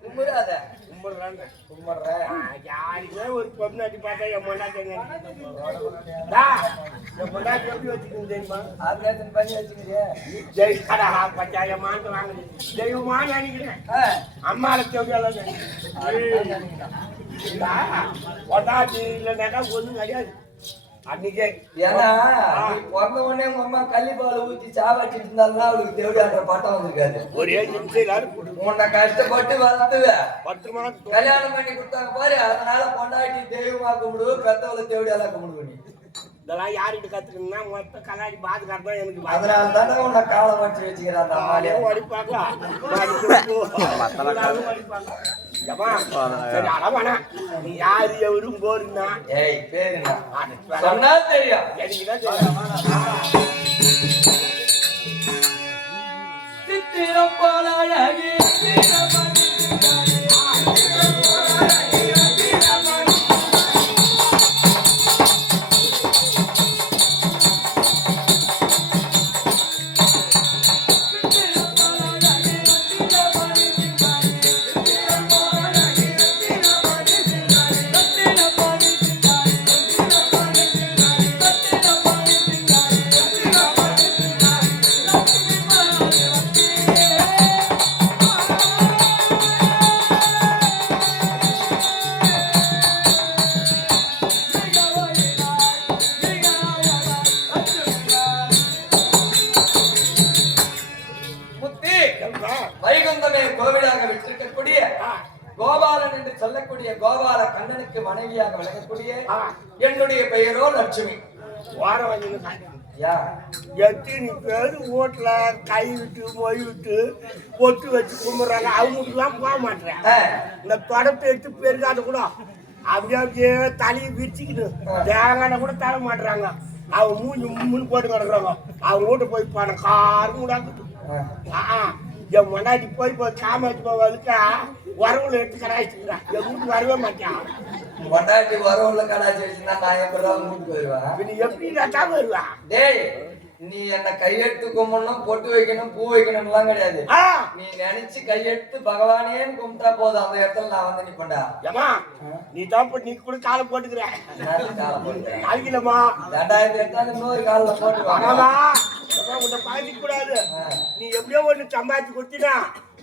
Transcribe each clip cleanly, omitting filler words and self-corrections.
கும்பிடாத யாருக்குமே ஒரு பொண்ணாட்டி பார்த்தா என் பொண்டாட்டி என் பொண்டாட்டி எப்படி வச்சுக்கணும் தெரியுமா? ஆப்ரேஷன் பண்ணி வச்சுக்கிறியா? ஜெயிக்கடா பஞ்சாய மாட்டு வாங்குது தெய்வமானு நினைக்கிறேன். அம்மாவை தேவையெல்லாம் பொண்டாட்டி இல்லைனாக்கா ஒன்றும் கிடையாது. அன்னைக்கே ஏன்னா பிறந்த உடனே உங்க அம்மா கள்ளிப்பால் ஊற்றி சாவாச்சிட்டு இருந்தாலும் அவளுக்கு தேவையான பட்டம் வந்திருக்காது. ஒரே உன்னை கஷ்டப்பட்டு வளர்த்துவ 10 மாதம் கல்யாணம் பண்ணி கொடுத்தாங்க பாரு. அதனால பொண்டாட்டி தெய்வமா கும்பிடுவ, பெத்தவளை தேவையெல்லாம் கும்பிடுவ. நீ இதெல்லாம் யாருக்கிட்ட கத்துக்கணும்னா மொத்த கண்ணாடி பாதுகாப்பு தான் எனக்கு. அதனால தானே உன்னை காலம் வச்சு வச்சுக்கிறான். நீ யாரு எவரும் போருன்னா சொன்னா தெரியும். சித்திரம் போல அழகி வைகுந்தமே கோவிலாக விட்டிருக்கக்கூடிய கோபாலன் என்று சொல்லக்கூடிய கோபால கண்ணனுக்கு மனைவியாக விளங்கக்கூடிய என்னுடைய பெயரோ லட்சுமி. எத்தனை பேர் ஓட்டுல கை விட்டு மொழி விட்டு பொட்டு வச்சு கும்பிடுறாங்க. அவங்களுக்குலாம் போக மாட்டேன். இந்த தொடப்பை எடுத்து பெருக்காத கூட அப்படியே அப்படியே தலையை விரிச்சுக்கிட்டு தேங்காய் கூட தர மாட்டுறாங்க. அவங்க மூஞ்சி முன்னு போட்டு கிடக்குறாங்க. அவங்க வீட்டு போய் பணம் காரும் கூடாது. என் முன்னாடி போய் காமாட்சி போவதுக்கா வரவுல எடுத்து கடாய்ச்சிக்கிறான். என் வீட்டுக்கு வரவே மாட்டான். பொண்டாட்டி வரவுல கடாய்ச்சி வச்சுன்னா நான் எப்படி வீட்டுக்கு வருவேன்? நீ எப்படி தான் வருவேன்? டேய், நீ என்ன கையெடுத்து கும்பிடணும், பொட்டு வைக்கணும், பூ வைக்கணும்லாம் கிடையாது. நீ நினைச்சு கையெடுத்து பகவானேன்னு கும்பிட்டா போதும். அந்த இடத்துல நான் வந்து நிப்பண்டா. ஏமா நீ தான் நீ கூட காலை போட்டுக்கிற காலிக்கலமா 2000 எடுத்தாலும் இன்னொரு காலில் போட்டுக்கோ. உன்னை பாதிக்க கூடாது. நீ எப்படியோ ஒண்ணு சம்பாதிச்சு கொடுத்தீனா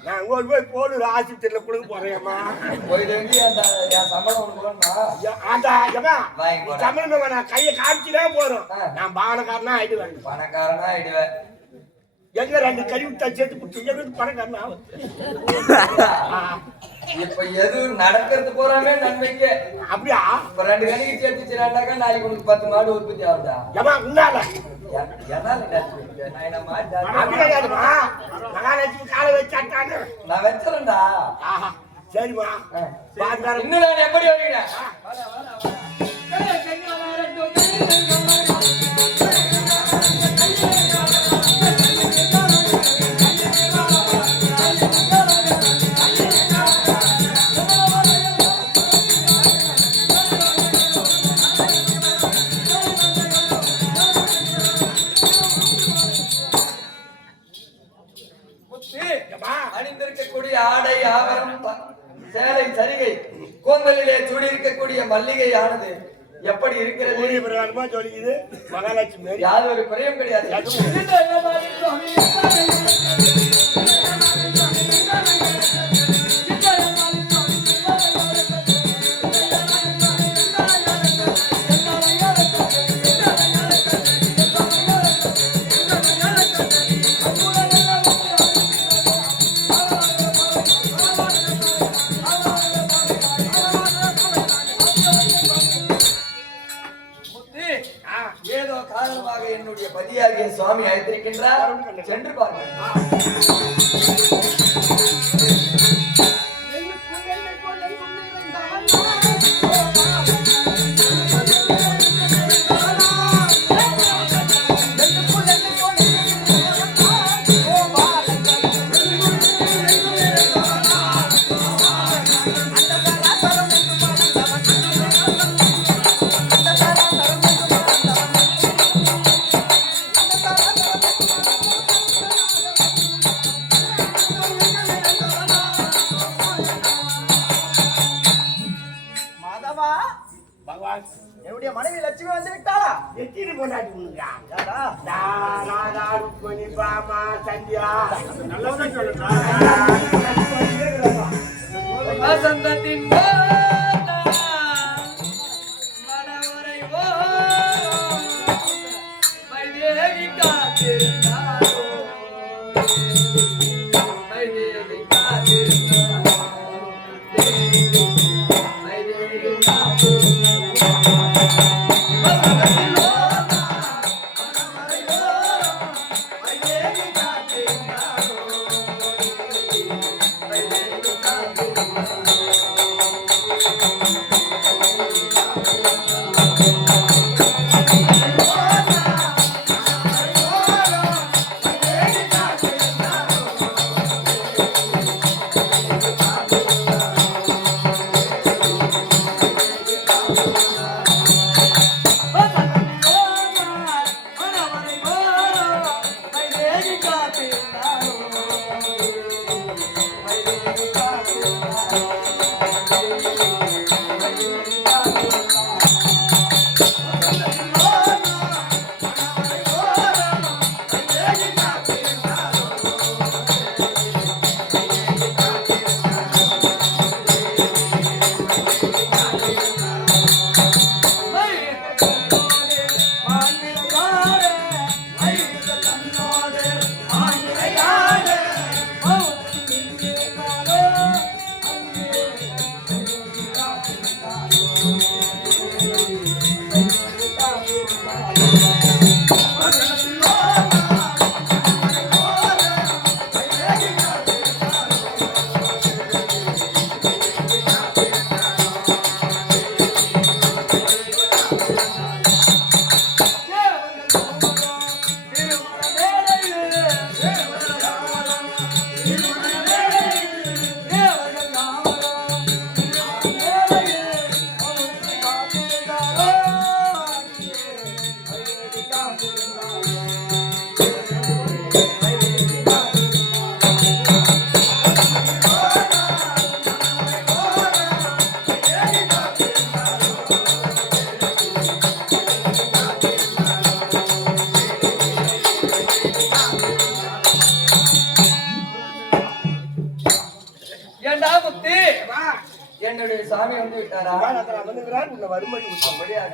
நான் அங்க போய் போடு ஆஸ்பத்திரியில கொடுக்க போறேம்மா. என் சம்பளம் சம்பளம் நான் கையை காமிச்சுதான் போறோம். நான் பானக்காரனா ஆயிடுவேன். பணக்காரனா ஆயிடுவேன். எங்க 2 கழிவுட்டா சேர்த்து கொடுத்து பணக்காரனா இப்ப எது நடக்கிறது போறாமே நன்மைக்கு. அப்படியா? இப்ப 2 கணிக்கு சேர்த்துச்சுனாக்கா நாளைக்கு உனக்கு 10 மாடு உற்பத்தி ஆகுதா? ஏமா உன்னால காலை வச்சாட்டான்னு நான் வச்சிருந்தா. சரிம்மா இன்னும் நான் எப்படி வருகிறேன்? அணிந்திருக்கக்கூடிய ஆடை ஆபரணம் சேலை சரிகை கூந்தலிலே சூடியிருக்கக்கூடிய மல்லிகை ஆனது எப்படி இருக்கிறது? மகாலட்சுமி யாரும் ஒரு குறையும் கிடையாது. ஏதோ காரணமாக என்னுடைய பதியாகிய சுவாமி அழைத்திருக்கின்றார். சென்று பாருங்கள். லட்சுமி வந்து விட்டாளா? எத்தனை பொண்டாட்டி உனக்கா? ராதா, ருக்மணி, பாமா, சந்தியா. வசந்தத்தின் மனவரை வைதேகி காத்திருந்தாரோ வைதேகி காத்திருந்தாரோ வைதேகி என்னுடைய சாமி வந்து விட்டாரா? வந்துங்கிறார் உன்னை வறுமொழி விட்டபடியாக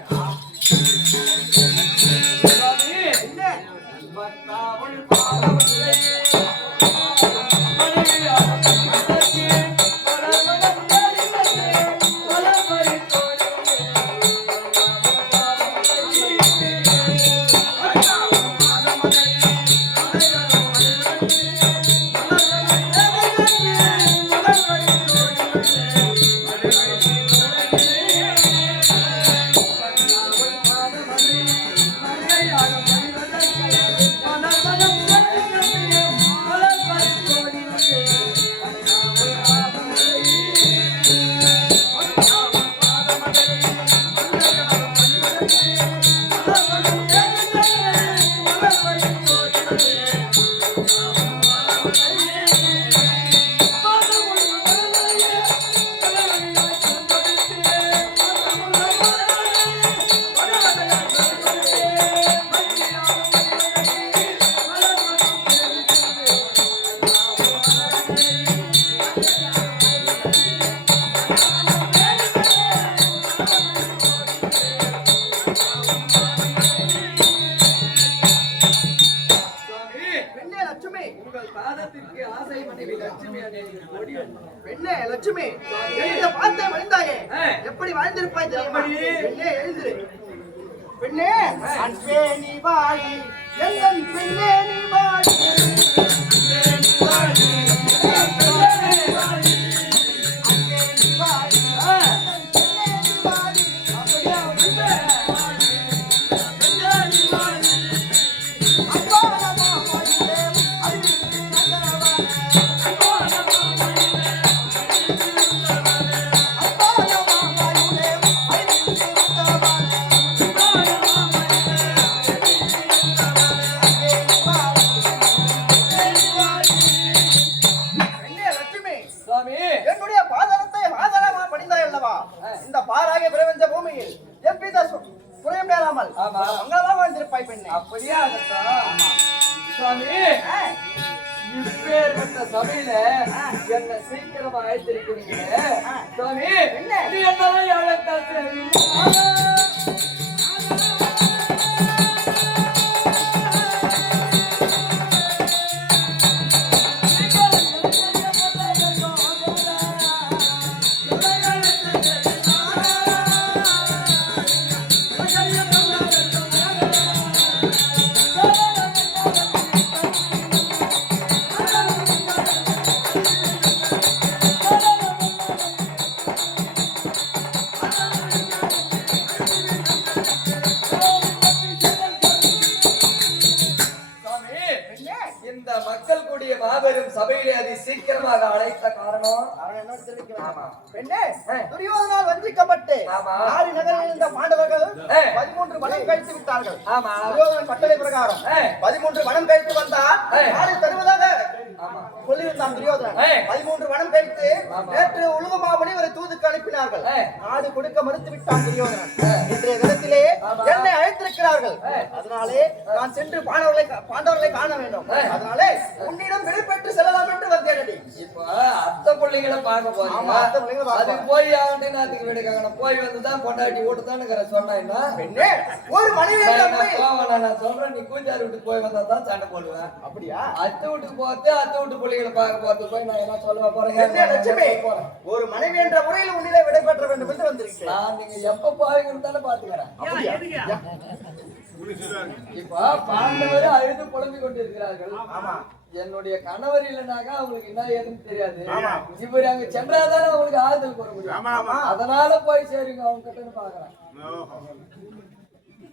பெண்ணே லட்சுமி, எழுத பார்த்த மனிதாயே, எப்படி வாழ்ந்திருப்பாய் தெரியுமா? பெண்ணே எழுந்திரு. பெண்ணே அன்பே நீ வாழி, எங்கள் பெண்ணே நீ வாழி, அன்பே நீ வாழி, பெண்ணே நீ வாழி, அன்பே நீ வாழி, பெண்ணே நீ வாழி, அப்படியே பெண்ணே வாழி, பெண்ணே நீ வாழி, அப்பாலமா வாழிலே அழிந்து நந்தரவா, குறையும் நேராமல் மங்களமா வாழ்ந்திருப்பாய் பெண்ணே. அப்படியே ஆகட்டும் சுவாமி. இப்பேற்பட்ட சபையில என்ன சீக்கிரமா அழைத்திருக்கிறீங்க சுவாமி. இது என்னதான் எவ்வளவு சரி. இந்த மக்கள் கூடிய மாபெரும் சபையிலே அதை சீக்கிரமாக அழைத்த காரணம் பெண்ணே, துரியோதனால் வஞ்சிக்கப்பட்டு 6 நகரில் இருந்த பாண்டவர்கள் 13 வனம் கழித்து விட்டார்கள். துரியோதனன் கட்டளை பிரகாரம் 13 வனம் கழித்து வந்தால் நாடு தருவதாக சொல்லியிருந்தான் துரியோதனன். 13 வனம் கழித்து நேற்று உலகமாமணி ஒரு தூதுக்கு அனுப்பினார்கள். நாடு கொடுக்க மறுத்து விட்டான் துரியோதனன். இன்றைய தினத்திலே என்னை அழைத்திருக்கிறார்கள். அதனாலே நான் சென்று பாண்டவர்களை காண வேண்டும். அதனாலே உன்னிடம் விடைபெற்று செல்லலாம் என்று வந்தேனடி. இப்போ அத்தை பிள்ளைங்களை பார்க்க போறீங்க. அது போய் ஆகட்டும் அதுக்கு விடுக்காங்க. போய் வந்துதான் பொண்டாட்டி ஓட்டுதான்னு சொன்னா பெண்ணே, ஒரு மனைவி நான் சொல்றேன். நீ கூஞ்சாரு விட்டு போய் வந்தா தான் சண்டை போடுவேன். அப்படியா? அத்தை வீட்டுக்கு போறது அத்தை வீட்டு பிள்ளைகளை பார்க்க போறது போய் நான் என்ன சொல்ல போறேன். ஒரு மனைவி என்ற முறையில் உன்னிலே விடைபெற்ற வேண்டும் என்று வந்திருக்கேன். நான் நீங்க எப்ப போறீங்கன்னு தானே பாத்துக்கிறேன். இப்ப பாண்டவர் அழுது புலம்பிக் கொண்டிருக்கிறார்கள். என்னுடைய கணவர் இல்லைனாக்கா அவங்களுக்கு என்ன ஏதுன்னு தெரியாது. இவர் அங்க சென்றாதானே அவங்களுக்கு ஆறுதல் கூற முடியும். அதனால போய் சரிங்க அவங்க கிட்ட பாக்குறேன்.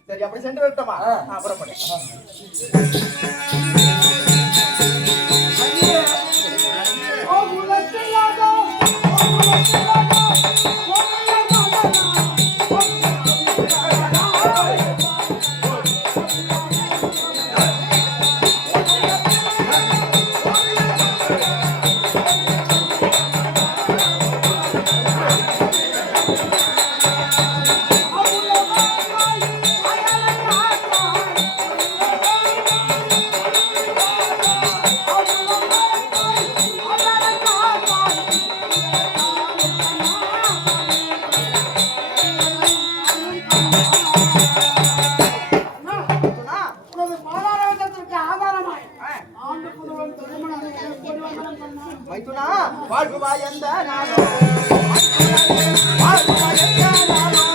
சரி, அப்படி சென்று விட்டோமா? புறப்படு. மைத்துனா, வாழ்வாய் எந்த நாளோ வாழ்வாய் எந்த நாளோ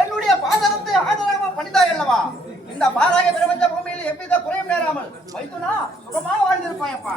என்னுடைய பாதரத்தை ஆதரவா பணிந்தாய் அல்லவா? இந்த பாராய பிரபஞ்ச பூமியில் எவ்வித குறையும் நேராமல் மைத்துனா சுகமாக வாழ்ந்திருப்பாயப்பா.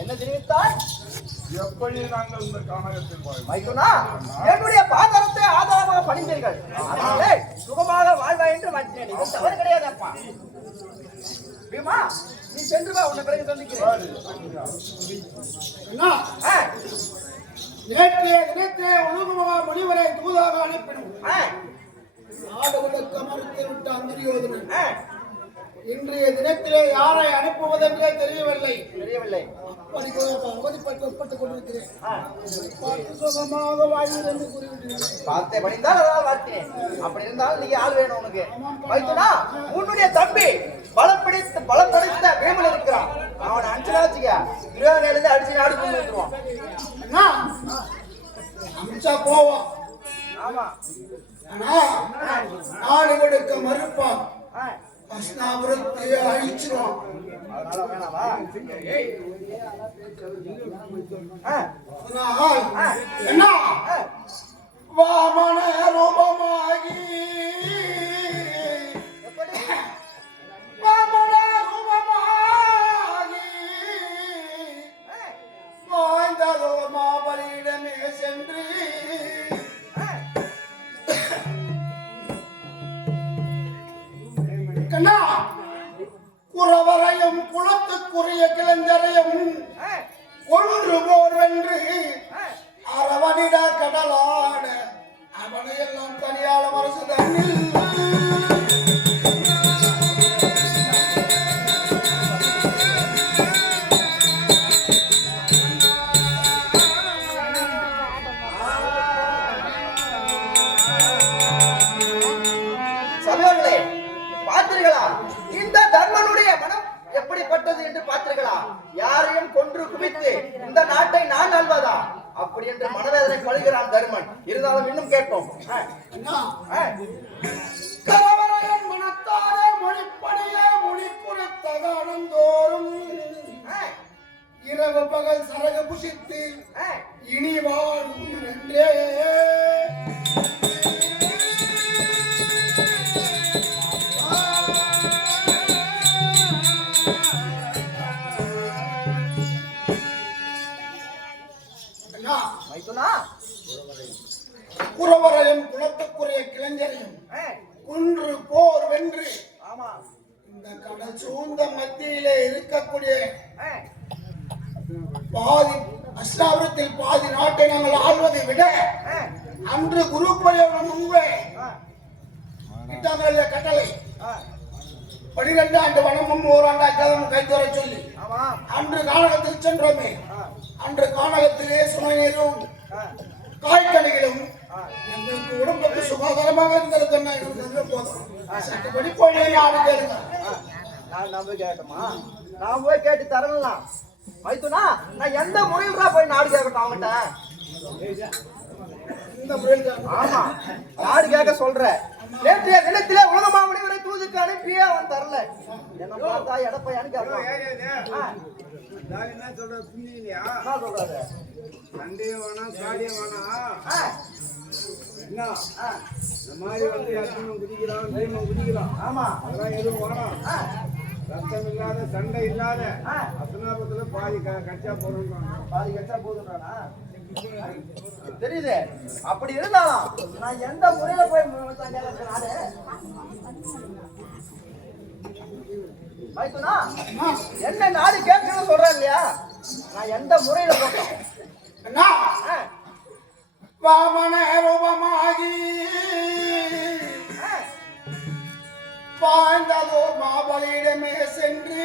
என்ன தெரிவித்தாய்? எப்படி நாங்கள் இந்த கானகத்தில் மைத்துனா, என்னுடைய பாதரத்தை ஆதரவாக பணிந்தீர்கள். அதனாலே சுகமாக வாழ்வாய் என்று வாழ்த்தேன். இது தவறு கிடையாதப்பா. பீமா, நீ சென்று வா, உன்னை பிறகு சந்திக்கிறேன். நேற்றைய தினத்திலே ஒழுங்குமுகா முனிவரை தூதாக அனுப்பினோம். ஆடுவதற்கு மறுத்து விட்டான் துரியோதனன். இன்றைய தினத்திலே யாரை அனுப்புவதென்றே தெரியவில்லை. அவதிப்பட்டுக் கொண்டிருக்கிறேன். சுகமாக வாழ்வு என்று கூறிவிட்டேன். பார்த்தே படிந்தால் அதாவது வாழ்த்தேன். அப்படி இருந்தாலும் நீங்க ஆள் வேணும் உனக்கு. வைத்துனா உன்னுடைய தம்பி பலப்படுத்த வேமல் இருக்கிறான். அவனை அஞ்சலாச்சுக்க 20 நேரத்துல அடிச்சு நாடு கொண்டு வந்துருவான். அமிச்சா போவான். ஆமா நாடு கொடுக்க மறுப்பான். அஸ்னாபுரத்தை அழிச்சிருவான். அதனால வேணாவா? என்ன வாமன ரூபமாகி வாமன ரூபமாகி வாழ்ந்ததோ மாபலியிடமே சென்று கண்ணா குறவரையும் குளத்துக்குரிய கிளஞ்சரையும் ஒன்று போர் வென்று அரவனிட கடலாட அவனையெல்லாம் தனியாள அரசு தண்ணில் சபையோர்களே பார்த்தீர்களா? இந்த தர்மனுடைய மனம் எப்படிப்பட்டது என்று பார்த்தீர்களா? யாரையும் கொன்று குவித்து இந்த நாட்டை நான் ஆள்வதா அப்படி என்று மனவேதனை படுகிறான் தர்மன். இருந்தாலும் இன்னும் கேட்போம். கரவரையன் மனத்தாரே மொழிப்படியே மொழி குறித்த காலந்தோறும் இரவு பகல் சரக புசித்து இனி வாழும் என்றே குறவரையும் குளத்துக்குரிய கிளஞ்சரையும் குன்று போர் வென்று இந்த கடல் சூழ்ந்த மத்தியிலே இருக்கக்கூடிய பாதி அஸ்தாபுரத்தில் பாதி நாட்டை நாங்கள் ஆள்வதை விட அன்று குரு பையவன் முன்பே இட்டாமல் கட்டளை 12 ஆண்டு வனமும் ஓராண்டு அக்காதமும் கைத்தோர சொல்லி அன்று கானகத்தில் சென்றோமே. அன்று கானகத்திலே சுமைநீரும் காய்கனிகளும் எங்களுக்கு உடம்புக்கு சுகாதாரமாக இருந்தது. போதும் சட்டப்படி போய் ஆடு கேளுங்க. நான் போய் கேட்டோமா? நான் போய் கேட்டு தரலாம். மைத்துனா நான் எந்த முறையில்தான் போய் நாடு கேட்கட்டும் அவங்ககிட்ட? இந்த முறையில் ஆமா நாடு கேட்க சொல்ற. நேற்றைய தினத்திலே உலகமா முனிவரை தூதுக்கு அனுப்பியே அவன் தரல. என்ன பார்த்தா எடப்பையான்னு கேட்பான். என்ன சொல்ற புரியுதுலையா? என்ன சொல்றாரு? சண்டையும் வேணாம் சாடியும் வேணாம். என்ன இந்த மாதிரி வந்து அர்ஜுனன் குதிக்கிறான், பீமன் குதிக்கிறான். ஆமா அதெல்லாம் எதுவும் வேணாம். ரத்தம் இல்லாத சண்டை இல்லாத அசனாபத்துல பாதி கட்சா போறோம். பாதி கட்சா போதுன்றானா? தெரியுது. அப்படி இருந்தாலும் நான் எந்த முறையில போய் நாடு மைத்துனா என்ன நாடு கேட்கணும்னு சொல்றேன் இல்லையா? நான் எந்த முறையில போட்டோம்? வாமன ரூபமாகி வாழ்ந்ததோ மாபலியிடமே சென்று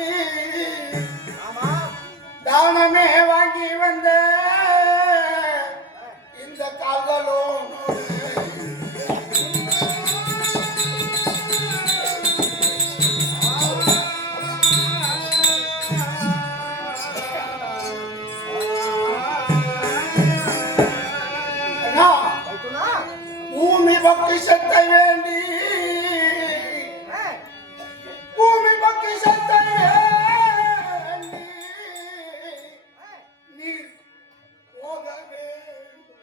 தானமே வாங்கி வந்த இந்த கால்களோ பூமி பொக்கிஷத்தை வேண்டி பூமி பொக்கிஷத்தை வேண்டி நீர் போக வேண்டும்.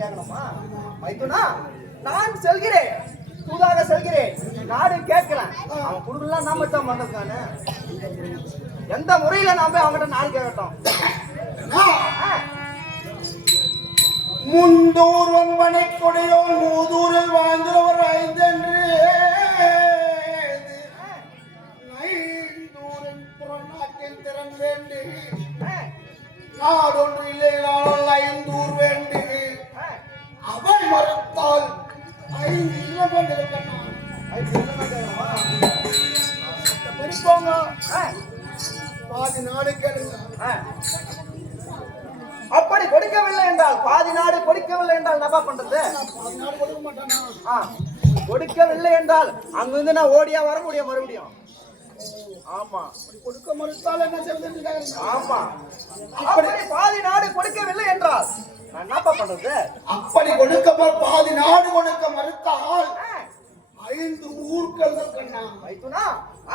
கேட்கணுமா? மைத்துனா, நான் செல்கிறேன், தூதாக செல்கிறேன், நாடு கேட்கிறேன். அவன் குடுக்கலாம் நாம தான் வந்திருக்கானே. எந்த முறையில நாம அவங்ககிட்ட நாடு கேட்கட்டும். முந்தூர் வம்பனை கொடையோ மூதூரில் வாழ்ந்தவர் ஐந்தென்று ஐந்தூரின் புறநாட்டில் திறன் வேண்டி நாடொன்று இல்லையானால் ஐந்தூர் வேண்டி அவன் மறுத்தால் 5 இல்லம் வேண்டியிருக்கணும். படிப்போங்க பாதி நாடு கேளுங்க. அப்படி கொடுக்கவில்லை என்றால், பாதி நாடு கொடுக்கவில்லை என்றால் நபா பண்றது? பாதி நாடு கொடுக்க மாட்டானா? கொடுக்கவில்லை என்றால் அங்கிருந்து நான் ஓடியா வர முடியும் மறுபடியும்? ஆமா. கொடுக்க மறுத்தால் என்ன செய்வது? ஆமா. அப்படி பாதி நாடு கொடுக்கவில்லை என்றால் நான் என்னப்பா பண்றது? அப்படி கொடுக்க பாதி நாடு கொடுக்க மறுத்தால் 5 ஊர்கள் இருக்கண்ணா. மைத்துனா,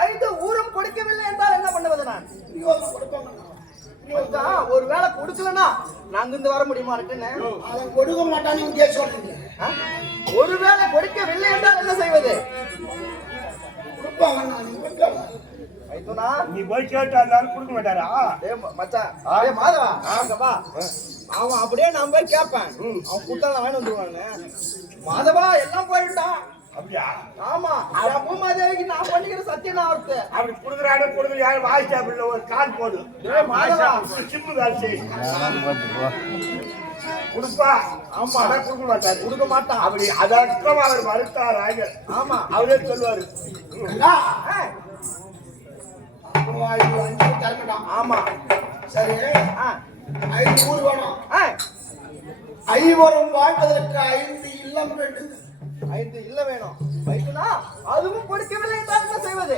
5 ஊரும் கொடுக்கவில்லை என்றால் என்ன பண்ணுவது? நான் கொடுப்பாங்க. ஒருவேளை கொடுக்கலன்னா நான் இருந்து வர முடியுமா இருக்குன்னு? அதை கொடுக்க மாட்டான்னு இங்கே சொல்றீங்க. ஒருவேளை கொடுக்கவில்லை என்றால் என்ன செய்வது? கொடுப்பாங்க. மைத்துனா, நீ போய் கேட்டாலும் கொடுக்க மாட்டாரா? மச்சான், மாதவா, ஆங்கப்பா. அவன் அப்படியே நான் போய் கேட்பேன். அவன் கொடுத்தா வாங்கி வந்துருவாங்க. மாதவா எல்லாம் போயிட்டான். அப்படியா? ஆமா. பூமாதேவிக்கு நான் பண்ணிக்கிற சத்தியம் தான் அவருக்கு. அப்படி கொடுக்குறானே கொடுக்கல, யாரும் வாய்ஸ் ஆப்பிள் ஒரு கால் போடு. மாதவா சிம்மு கால் செய் கொடுப்பா. ஆமா, அதான் கொடுக்க மாட்டாரு. கொடுக்க மாட்டான். அப்படி அதற்கும் அவர் மறுத்தார் ஆகர். ஆமா, அவரே சொல்லுவாரு. ஆமா. சரி, 5 ஊர் வேணும். 5 வாழ்வதற்கு 5 இல்லம் வேண்டும். 5 இல்ல வேணும். மைத்துனா, அதுவும் கொடுக்கவில்லை என்றால் என்ன செய்வது?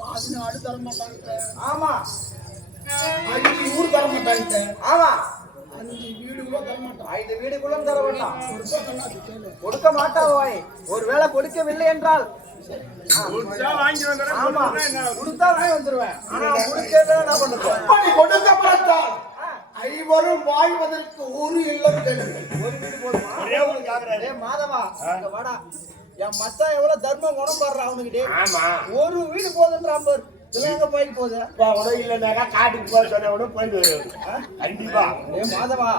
பாதி நாடு தர மாட்டாங்க. ஆமா. 5 ஊர் தர மாட்டாங்க. ஆமா. 5 வீடு கூட தர மாட்டாங்க. 5 வீடு கூட தர வேண்டாம். கொடுக்க மாட்டாவாய். ஒருவேளை கொடுக்கவில்லை என்றால் கொடுத்தா வாங்கி வந்துடுறேன். ஆமா, கொடுத்தா வாங்கி வந்துருவேன். ஆனா கொடுக்கல என்ன பண்றது? அப்படி கொடுக்க மாட்டால் 5 வாழ்வதற்கு ஒரு இல்லம் வேண்டும். ஒரு வீடு போதுமா? ஒரே ஒரு கேக்குறாரு. டேய் மாதவா, இங்க வாடா. என் மச்சான் எவ்வளவு தர்மம் குணம் பாடுறா அவனுக்கு. ஆமா, ஒரு வீடு போதுன்றான் பாரு. இதெல்லாம் எங்க போயிட்டு போகுது? உடனே இல்லைனாக்கா காட்டுக்கு போக சொன்ன உடனே போயிட்டு வருவாரு. கண்டிப்பா. டேய் மாதவா,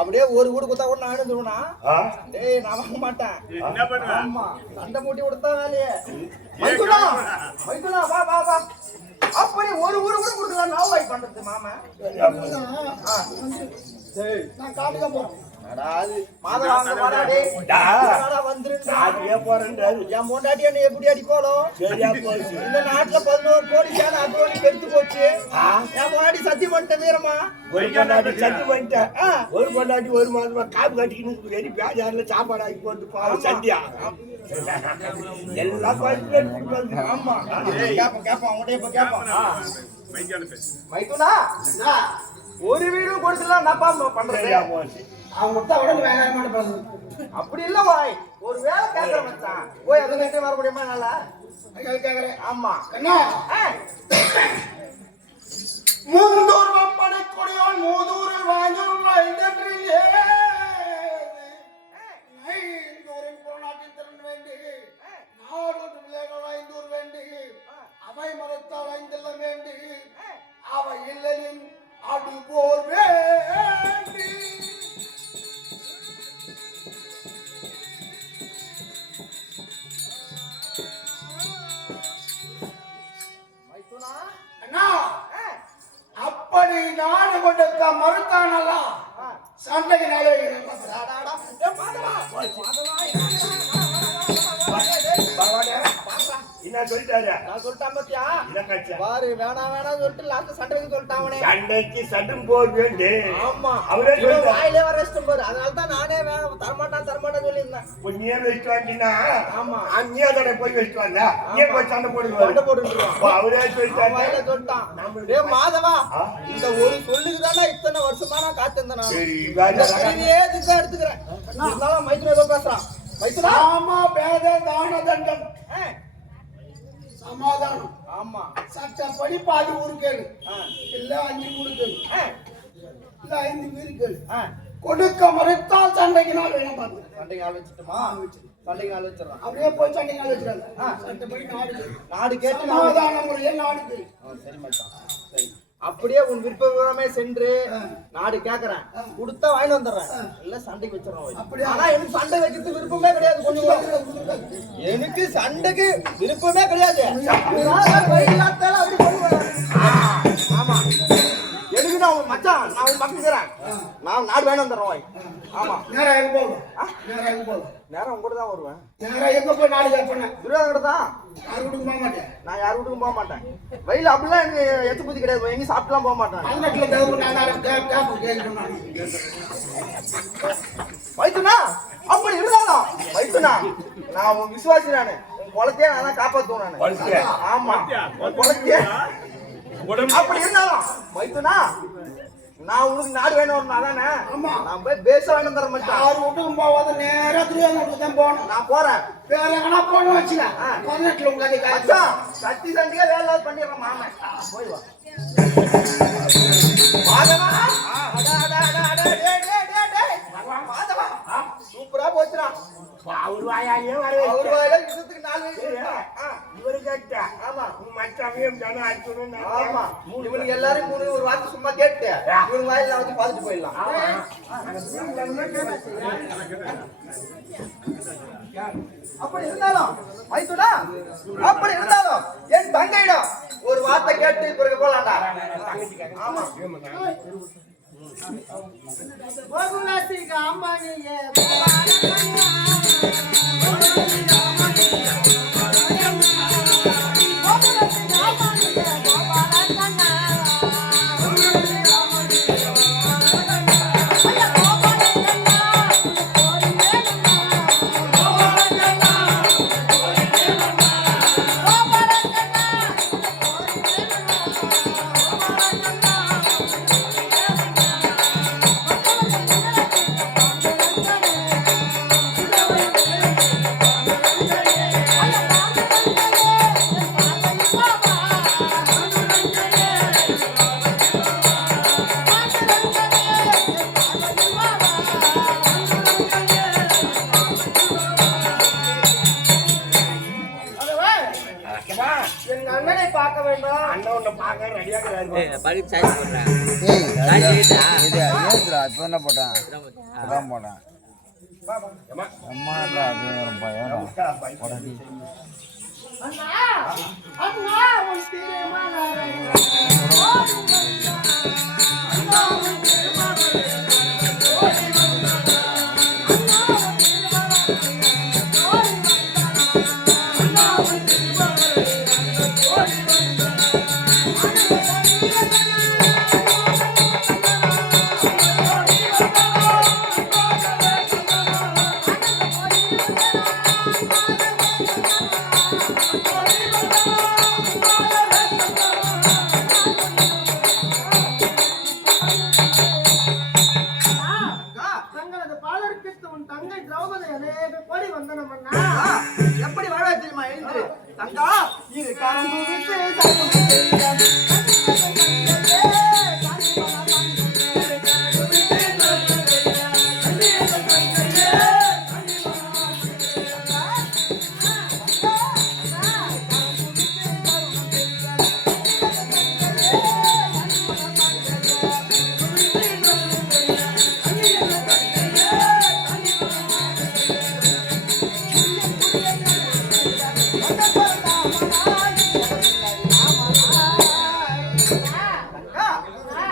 அப்படியே ஒரு வீடு கொடுத்தா கூட நான் எழுந்துருவனா? ஆ? டேய் நான் வாங்க மாட்டேன். என்ன பண்ணுவ? ஆமா, சண்டை மூட்டி கொடுத்தா வேலையே. மைத்துனா, மைத்துனா, வா வா வா. அப்படி ஒரு ஊரு கூட கொடுக்கலாம். நான் வாய் பண்றது மாமா. நான் காட்டுக்க போறேன். மாதவா அங்க வாடா டேய். டா. வாடா வந்துருடா. காட்டுக்கே போறேன்றாரு. என் பொண்டாட்டி என்ன எப்படி அடிப்பாளோ? சரியா போச்சு. இந்த நாட்டுல 11 கோடி சேனை அக்கௌண்ட் பெருத்து போச்சு. என் பொண்டாட்டி சத்தியம் பண்ணிட்ட வீரமா. ஒரு பொண்டாட்டி சத்து பண்ணிட்டேன். ஒரு பொண்டாட்டி ஒரு மாதமா காப்பு கட்டிக்கின்னு வெறி பேஜார்ல சாப்பாடு ஆக்கி போட்டு பாவம் சந்தியா எல்லாம் குழந்தை. ஆமா, கேப்பான் அவன்கிட்ட இப்ப கேப்பான். மைத்துனா, ஒரு வீடும் கொடுத்துலாம் நப்பா பண்றது. சரியா போச்சு. அவங்க கொடுத்தா உடனே வேண்டாம் மாட்டேன். அப்படி இல்ல வாய், ஒரு வேலை கேட்கற மச்சான். போய் அதை நட்டு வர முடியுமா என்னால? கேட்கறேன். ஆமா. அண்ணா, முந்தூர் வம்பனை கொடியோன் மூதூரில் வாழ்ந்தோர் ஐந்தென்றிலே ஐந்தூரின் புறநாட்டில் திறன் வேண்டி நாடொன்று விளையாட 5 ஊர் வேண்டி அவை மரத்தால் 5 இல்லம் வேண்டி அவை இல்லலின் அடுபோர் வேண்டி. மைத்துனா, அண்ணா, அப்படி நாடு கொடுக்க மறுத்தானல்லா சண்டைக்கு நாளே என்ன சொல்லிட்டாரு? நான் சொல்லிட்டேன் பாத்தியா? என்ன காட்சி? பாரு, வேணாம் வேணாம் சொல்லிட்டு லாஸ்ட் சண்டைக்கு சொல்லிட்டான் அவனே. சண்டைக்கு சட்டும் போர் வேண்டி ஆமா, அவரே இவன் சொல்லிட்டாரு. வாயிலே வர இஷ்டம் பாரு. அதனாலதான் நானே வேணாம் தரமாட்டான் சொல்லியிருந்தேன். நீயே வச்சுட்டு வந்தீங்கன்னா ஆமா, நீயே தானே போய் வச்சுட்டு வந்த. நீயே போய் சண்டை போடுவாரு. சண்டை போட்டுருவான். அவரே அவன் சொல்லிட்டாரு. வாயில சொல்லிட்டான். டேய் மாதவா, இந்த ஒரு சொல்லுக்கு தானே இத்தனை வருஷமா நான் காத்திருந்தேன். நான் சரி, இந்த கருவியே இதுதான் எடுத்துக்கிறேன். இருந்தாலும் மைத்துனா ஏதோ பேசுறான். மைத்துனா, ஆமா, பேத தான தண்டம் சமாதானம். ஆமா, சட்டப்படி பாதி ஊரு கேளு, இல்ல 5 ஊரு கேளு. இந்த 5 வீர்கள் கொடுக்க மறுத்தால் சண்டைக்கு நாள் வேணும் பாத்து. சண்டைக்கு ஆள் வச்சுட்டுமா? சண்டைக்கு ஆள் வச்சிடலாம். அப்படியே போய் சண்டைக்கு நாள் வச்சிடறாங்க. சண்டைப்படி நாடு கேட்டு சமாதான முறையே நாடு. சரி மச்சான், சரி. அப்படியே உன் விருப்பமே சென்று நாடு கேக்குறேன், கொடுத்தா வாங்கி வந்துடுறேன், இல்ல சண்டைக்கு வச்சிடறோம். ஆனா எனக்கு சண்டை வைக்கிறது விருப்பமே கிடையாது. கொஞ்சம் எனக்கு சண்டைக்கு விருப்பமே கிடையாது. ஆமா, எனக்கு நான் மச்சான், நான் உன் பக்கம் நான் நாடு வேணும் வந்துடுறோம். ஆமா, நேரம் எங்க போகும்? நேரம் எங்க போகும்? நேரம் உங்க கூட தான் வருவேன். நேரம் எங்க போய் நாடு கேட்பேன்? துரியோதன தான். யார் வீட்டுக்கும் போக மாட்டேன். நான் யார் வீட்டுக்கும் போக மாட்டேன். வயல அப்படிலாம் எனக்கு எத்து புத்தி கிடையாது. எங்கேயும் சாப்பிட்டுலாம் போக மாட்டேன். பதினெட்டுல தேவை நான் கேட்கணும். வைத்துனா அப்படி இருந்தாலும் வைத்துனா நான் உன் விசுவாசி. நானு உன் குலத்தையே நான் தான் காப்பாத்துவேன். நானு ஆமா, உன் குலத்தையே. அப்படி இருந்தாலும் வைத்துனா நான் உங்களுக்கு நாடு வேணும் தானே. ஆமா, நான் போய் பேச வேணும் தர மாட்டேன். யார் வீட்டுக்கும் போவாத நேரா துரியோதன வீட்டுக்கு தான் போகணும். நான் போறேன். வேற எங்கன்னா போகணும் வச்சுக்க. 18ல உங்க அச்சா சட்டி சண்டியா வேலை பண்ணிடுறேன். மாமன் போய் வா. மாதவா, சூப்பரா போச்சுடா. அவரு வாயாலே வர அவரு வாயில யுத்தத்துக்கு 4 வயசு. இவரு கேட்டா ஆமா, மற்றவையும் தானே அடிக்கணும். ஆமா, இவனுக்கு எல்லாரும் ஒரு வார்த்தை சும்மா கேட்டு இவங்க வாயில வந்து பார்த்துட்டு போயிடலாம். அப்படி இருந்தாலும் மைத்துனா, அப்படி இருந்தாலும் என் தங்கையிடம் ஒரு வார்த்தை கேட்டு பிறகு போலாம்டா. ஆமா, எங்க அண்ணனை பார்க்க வேண்டும். அண்ணன் ஒண்ணு பார்க்க ரெடியா எப்படி வாழ தெரியுமா? எழுந்து தங்கா இது கரம்பு விட்டு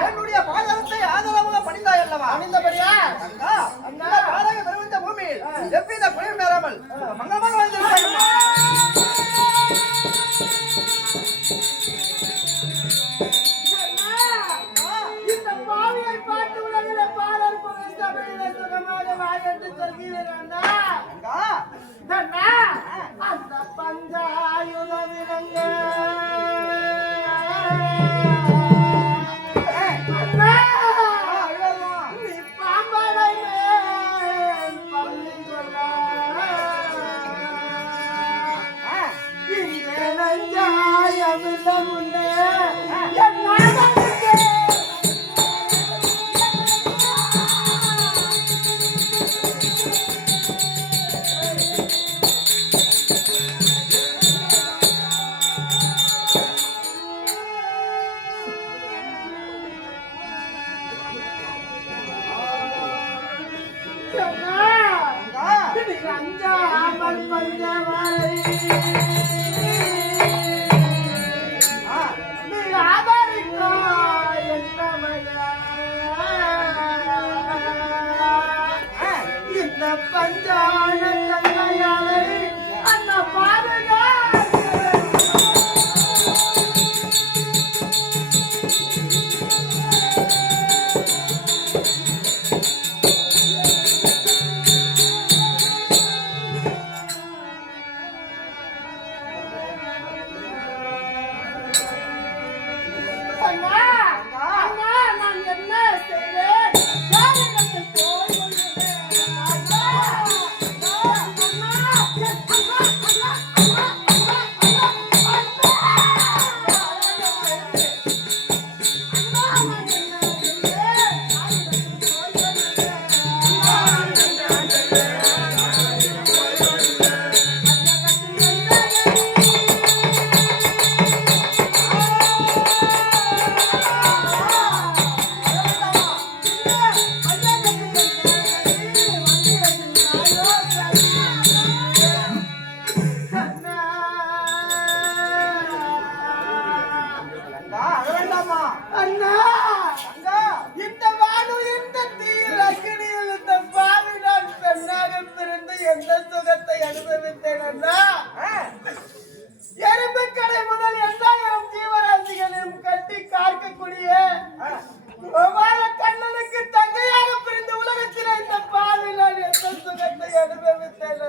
என்னுடைய பாதத்தை ஆதரவாக பணிந்தாய் அல்லவா? அணிந்தபடியா அந்த பாதக பெருந்த பூமியில் எவ்வித குறையும் நேராமல் மங்களமாக வாழ்ந்திருப்பாய். இந்த பாவியை பார்த்து உலகிலே பாடல் புகழ் தமிழிலே சுகமாக வாழ்ந்து செல்கிறேன். அந்த பஞ்சாயுத விலங்க நீ பாம்பனை மேல் பள்ளி கொள்ள இங்கே நஞ்சாயமில்ல முன்னே என் நாடனுக்கு அஞ்சாமல் பஞ்சவரை நீ ஆதரிக்கோ என்னமையா இந்த பஞ்சான தங்கையாலை அந்த பாருங்க எறும்புக்கடை முதல் 8000 ஜீவராசிகளையும் கட்டி காக்கக்கூடிய கண்ணனுக்கு தங்கையாக பிரிந்த உலகத்தில் இந்த பாவில் நான் எந்த சுகத்தை அனுபவித்தேன்.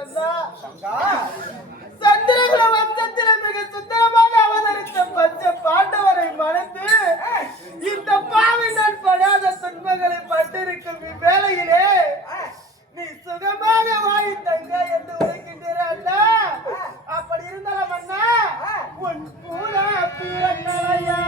சந்திரகுல வம்சத்தில் மிக சுத்தமாக அவதரித்த பஞ்ச பாண்டவரை மணந்து இந்த பாவில் நான் படாத துன்பங்களை பட்டிருக்கும் இவ்வேளையிலே நீ சுகமாக வாய் தங்க என்று உரைக்கின்ற அண்ணா. அப்படி இருந்தாலும் அண்ணா உன் கூட பிறந்தலையா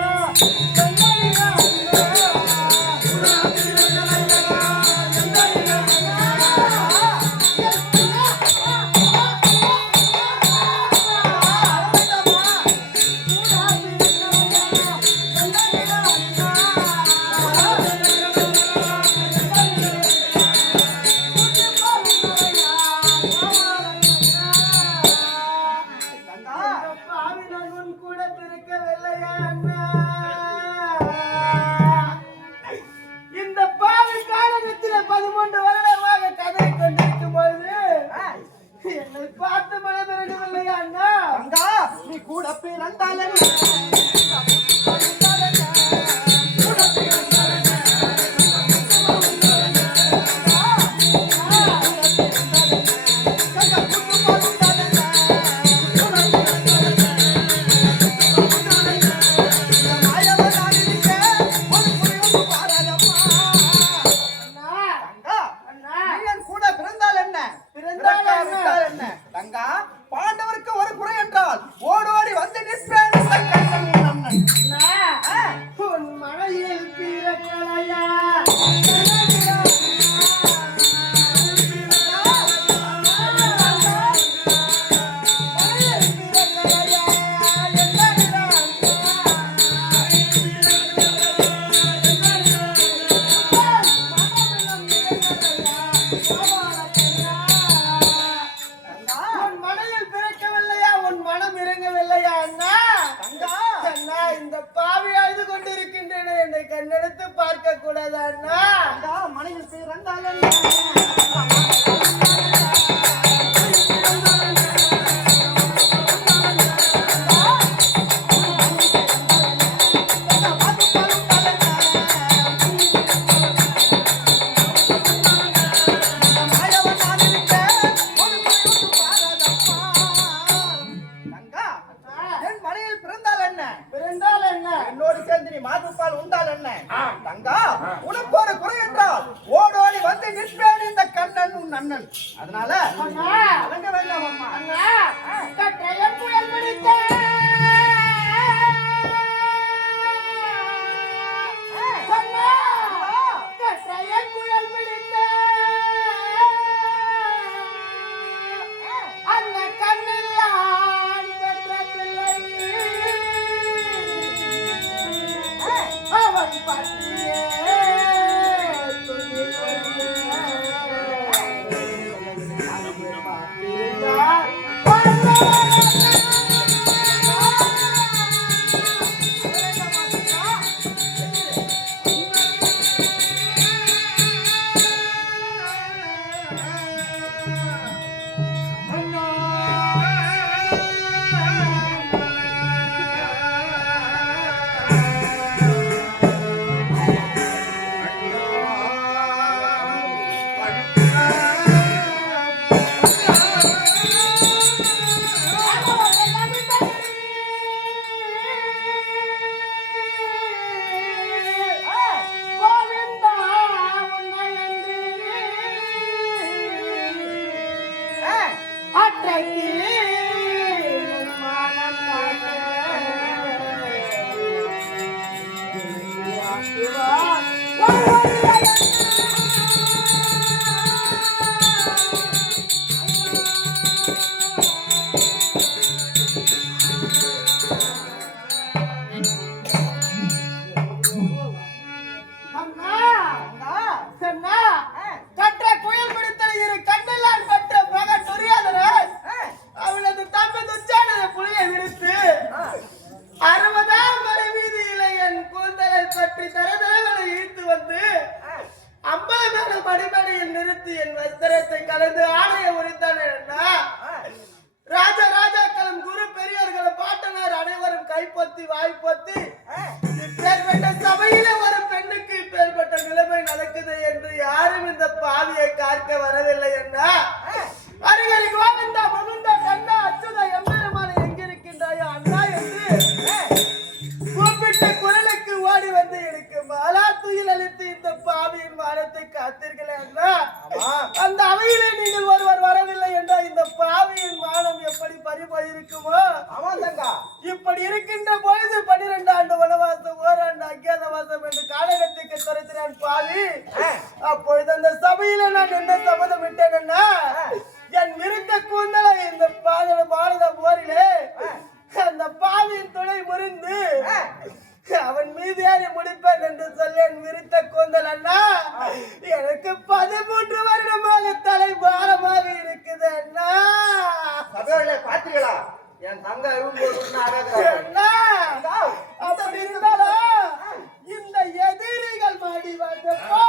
அதனால அலங்க வேண்டாம் அம்மா. கட்டயம் புயல் பிடித்த கட்டயம் புயல் பிடித்த அந்த கண்ணில்லான் பெற்ற பிள்ளை அவன் பற்றியே நிறுத்தி என் வஸ்திரத்தை கலந்து ஆணைய உரித்தான். ராஜா ராஜாக்களும் குரு பெரியவர்களை பாட்டனார் அனைவரும் கைப்பற்றி வாய்ப்பத்தி இப்பேற்பட்ட சபையில ஒரு பெண்ணுக்கு இப்பேற்பட்ட நிலைமை நடக்குது என்று யாரும் இந்த பாவியை காக்க வரவில்லை என்ன அருகரி கோவிந்தா முகுந்தா கண்ணா அச்சுதா எம்பெருமானை எங்கிருக்கின்றாயோ அண்ணா என்று கூப்பிட்ட குரலுக்கு ஓடி வந்து எனக்கு மாலா துயில் அளித்து இந்த பாவியின் மானத்தை காத்தீர்களே அண்ணா. அந்த அவையிலே நீங்கள் ஒருவர் வரவில்லை என்றால் இந்த பாவியின் மானம் எப்படி பறிபோயிருக்குமோ இப்படி இருக்கின்ற பொழுது 12 ஆண்டு வனவாசம் ஓராண்டு அஜ்ஞாதவாசம் என்று காலகத்துக்கு துரைத்தினான் பாவி. அப்பொழுது அந்த சபையில நான் என்ன சபதம் விட்டேன்னா என் விருந்த கூந்தலை இந்த பாரத போரிலே அந்த பாவியின் துணை முறிந்து அவன் மீது ஏறி முடிப்பேன் என்று சொல்லி என் விரித்த கூந்தல் அண்ணா எனக்கு 13 வருடமாக தலை பாரமாக இருக்குது அண்ணா. பாத்தீங்களா என் தங்க அப்படி இருந்தாலும் இந்த எதிரிகள் மாடி வந்தப்போ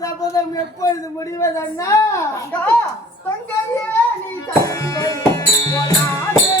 சபதம் எப்பொழுது முடிவது அண்ணா? தங்கையே நீ தங்கை போலாதே.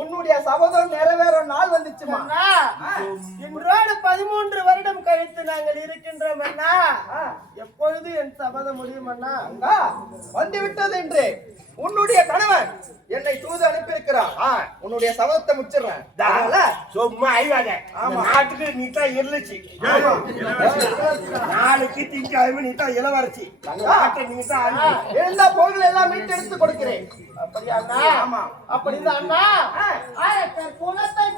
உன்னுடைய சபதம் நிறைவேற நாள் வந்துச்சுமா. இன்றோடு 13 வருடம் கழித்து நாங்கள் இருக்கின்றோம் அண்ணா. எப்பொழுது என் சபதம் முடியும் அண்ணா? வந்து விட்டது என்று உன்னுடைய கணவன் என்னை தூது அனுப்பியிருக்கிறான். உன்னுடைய சபதத்தை முடிச்சிடுறேன். சும்மா ஐயாத நாட்டுக்கு நீதான் இருந்துச்சு. நாளைக்கு திங்கக்கிழமை நீதான் இளவரசி. நாட்டை நீதான் எல்லா பொருள்கள் எல்லாம் மீட்டு எடுத்து கொடுக்கிறேன். அப்படியா அண்ணா? ஆமா. அப்படிதான் அண்ணா. ஆயத்தர் குலத்தை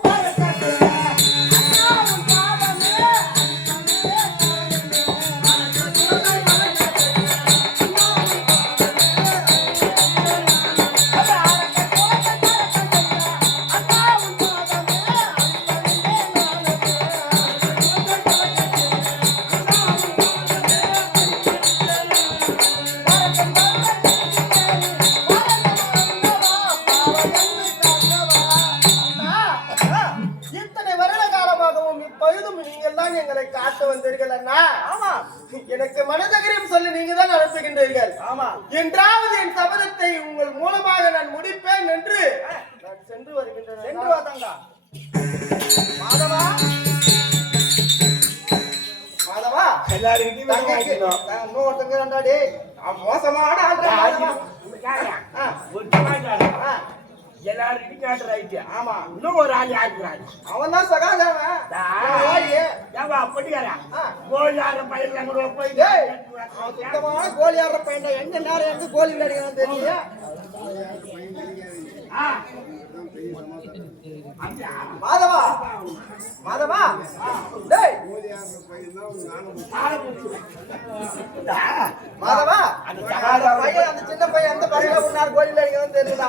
காலமும் இப்பொழுதும் நீங்கள் தான் எங்களை காத்து வந்தீர்கள் அண்ணா. ஆமா, எனக்கு மனதகரியம் சொல்லி நீங்க தான் அனுப்புகின்றீர்கள். ஆமா, என்றாவது என் சபதத்தை உங்கள் மூலமாக நான் முடிப்பேன் என்று நான் சென்று வருகின்றேன். சென்று வாதாங்க மாதவா. மாதவா, எல்லாரும் இன்னொருத்தங்க ரெண்டாடி மோசமான ஆள். எல்லாரும் காட்டுறாங்க. ஆமா, இன்னும் ஒரு ஆள் ஆக்குறாங்க. அவன் தான் சகாதேவன். அப்படியாரா கோழி ஆடுற பயிர் அவன் சுத்தமான கோழி ஆடுற பையன். எங்க நேரம் எங்க கோழி விளையாடுறான்னு தெரியல. மாதவா, மாதவா, டேய் மாதவா, அந்த சின்ன பையன் எந்த பையன் முன்னாடி கோழி விளையாடுறான்னு தெரியல.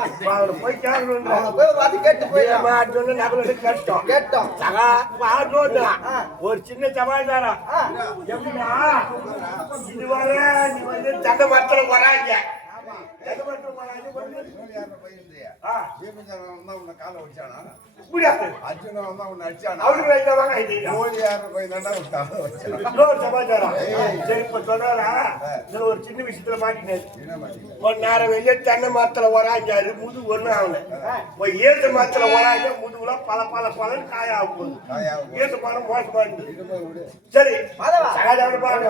போய் கேட்கணும். போய் ஒரு வாட்டி கேட்டு போய் கேட்டோம் கேட்டோம். ஒரு சின்ன சமாச்சாரம். எப்படின்னா இது வர நீ வந்து தங்க மரத்துல வராங்க. ஒரு சின்ன விஷயத்துல மாட்டினேன். ஒரு நேரம் வெளியே தென்னை மரத்துல வராஞ்சாரு முதுகு ஒண்ணு ஆகல. ஒரு ஏசு மரத்துல வராங்க முதுகுலாம் பல பல பல காய ஆகும். ஏசு மரம் மோசமா இருந்து சரி சகாஜாவோட பாருங்க.